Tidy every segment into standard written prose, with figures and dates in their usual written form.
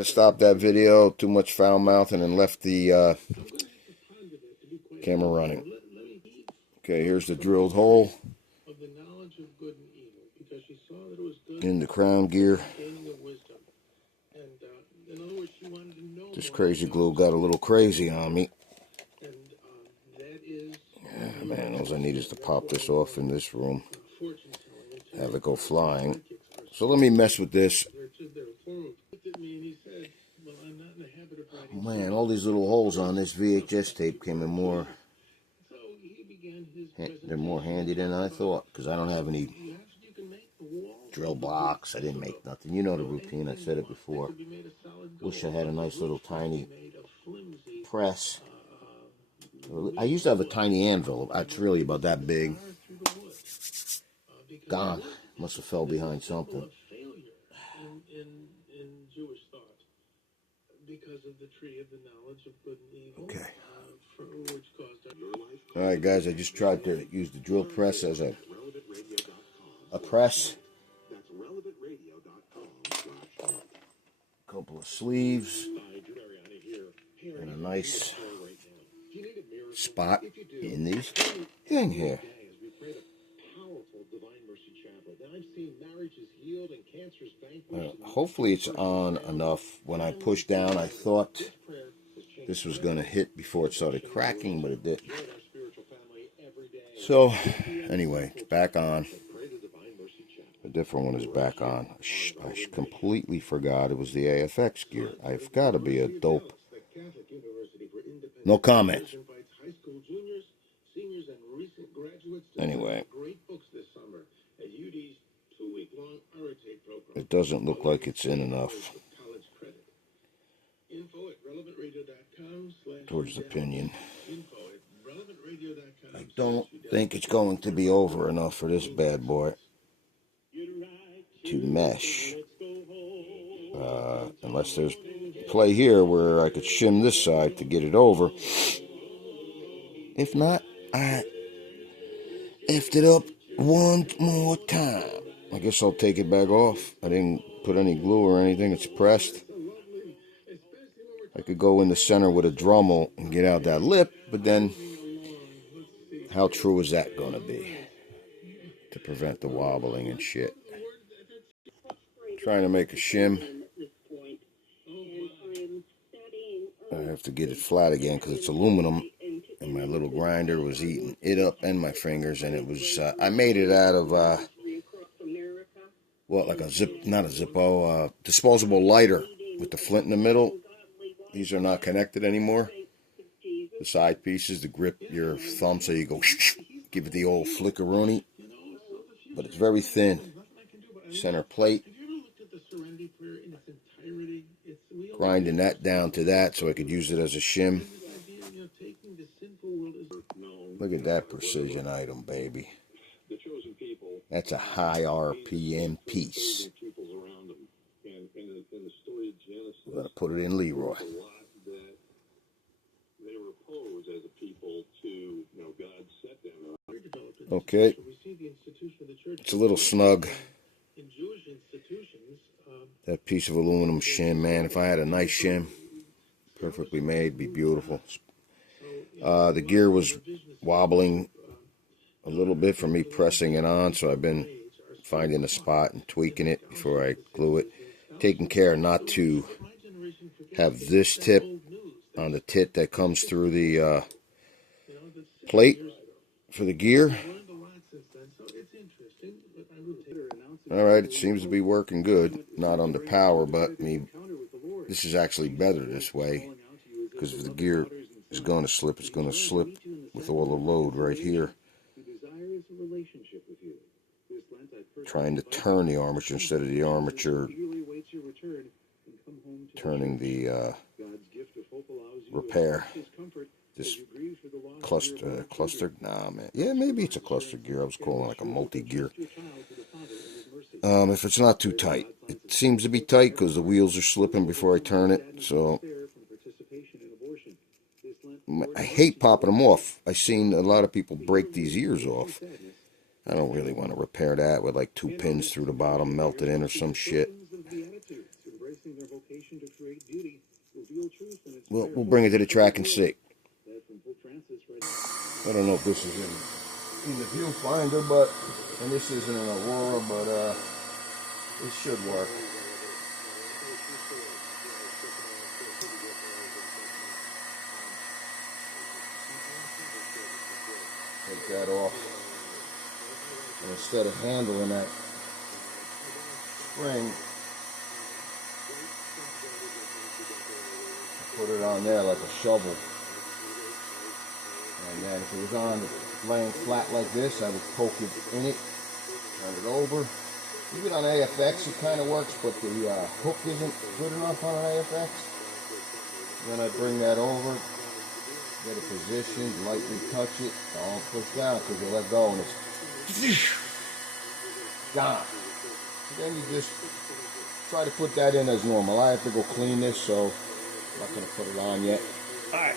I stopped that video, too much foul mouthing, and left the camera running. Okay, here's the drilled hole in the crown gear. This crazy glue got a little crazy on me. Yeah, man, all I need is to pop this off in this room. Have it go flying. So let me mess with this. Man, all these little holes on this VHS tape came in more. They're more handy than I thought, because I don't have any drill blocks. I didn't make nothing. You know the routine. I said it before. Wish I had a nice little tiny press. I used to have a tiny anvil. It's really about that big. Gone. Must have fell behind something. Okay. Alright guys, I just tried to use the drill press as a press. A couple of sleeves. And a nice spot in these thing here. Hopefully it's on enough. When I pushed down, I thought this was going to hit before it started cracking, but it didn't. So, anyway, it's back on. A different one is back on. I completely forgot it was the AFX gear. I've got to be a dope. No comment. Anyway, it doesn't look like it's in enough towards the pinion. I don't think it's going to be over enough for this bad boy to mesh. Unless there's play here where I could shim this side to get it over. If not, I effed it up one more time. I guess I'll take it back off. I didn't put any glue or anything. It's pressed. I could go in the center with a Dremel and get out that lip, but then how true is that going to be to prevent the wobbling and shit? Trying to make a shim. I have to get it flat again because it's aluminum, and my little grinder was eating it up and my fingers, and it was, I made it out of, what, like a not a Zippo, disposable lighter with the flint in the middle. These are not connected anymore. The side pieces to grip your thumb so you go, give it the old flickeroonie. But it's very thin. Center plate. Grinding that down to that so I could use it as a shim. Look at that precision item, baby. That's a high RPM piece. We're going to put it in Leroy. Okay. It's a little snug. That piece of aluminum shim, man. If I had a nice shim, perfectly made, be beautiful. The gear was wobbling a little bit from me pressing it on, so I've been finding a spot and tweaking it before I glue it. Taking care not to have this tip on the tit that comes through the plate for the gear. Alright, it seems to be working good. Not under power, but this is actually better this way. Because if the gear is going to slip, it's going to slip with all the load right here. Trying to turn the armature instead of the armature turning the repair. This cluster, nah, man. Yeah, maybe it's a cluster gear. I was calling it like a multi-gear. If it's not too tight. It seems to be tight because the wheels are slipping before I turn it. So I hate popping them off. I've seen a lot of people break these ears off. I don't really want to repair that with like 2 pins through the bottom melted in or some shit. We'll bring it to the track and see. I don't know if this is in the viewfinder, but, and this isn't an Aurora, but it should work. Take that off, and instead of handling that spring, I put it on there like a shovel. And then if it was on laying flat like this, I would poke it in it, turn it over. Even on AFX it kind of works, but the hook isn't good enough on an AFX. Then I bring that over, get it positioned, lightly touch it, don't push down because you let go and it's gone. So then you just try to put that in as normal. I have to go clean this, so I'm not going to put it on yet. Alright.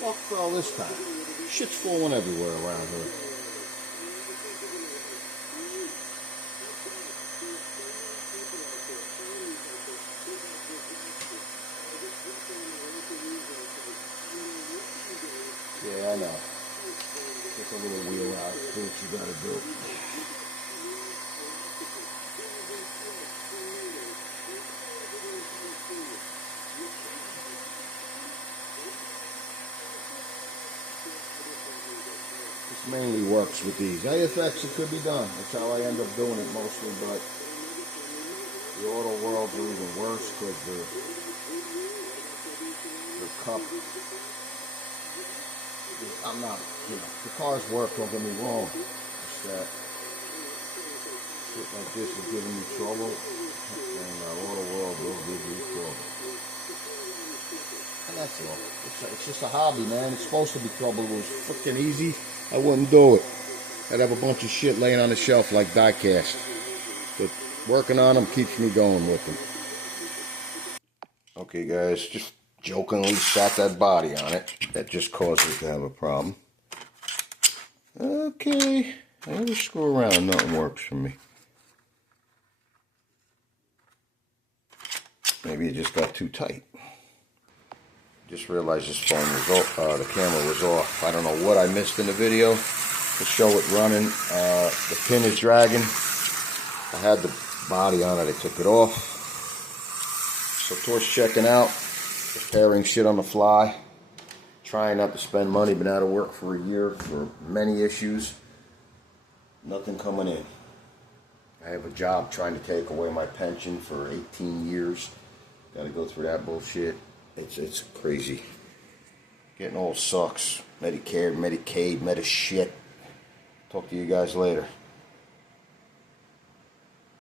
Fuck for all this time. Shit's falling everywhere around here. Yeah, I know. Take a little wheel out, do what you gotta do. This mainly works with these. AFX, it could be done. That's how I end up doing it mostly, but the auto worlds are even worse because the cup, I'm not, the cars work, don't get me wrong. It's that shit like this is giving you trouble, and the auto world will give you trouble. And that's all. It's just a hobby, man. It's supposed to be trouble. If it was freaking easy, I wouldn't do it. I'd have a bunch of shit laying on the shelf like diecast. But working on them keeps me going with them. Okay, guys, just jokingly sat that body on it. That just caused it to have a problem. Okay, I always screw around. Nothing works for me. Maybe it just got too tight. Just realized this phone was off, the camera was off. I don't know what I missed in the video to show it running. The pin is dragging. I had the body on it, I took it off. So towards checking out, repairing shit on the fly. Trying not to spend money, been out of work for a year for many issues. Nothing coming in. I have a job trying to take away my pension for 18 years. Got to go through that bullshit. It's crazy. Getting old sucks. Medicare, Medicaid, shit. Talk to you guys later.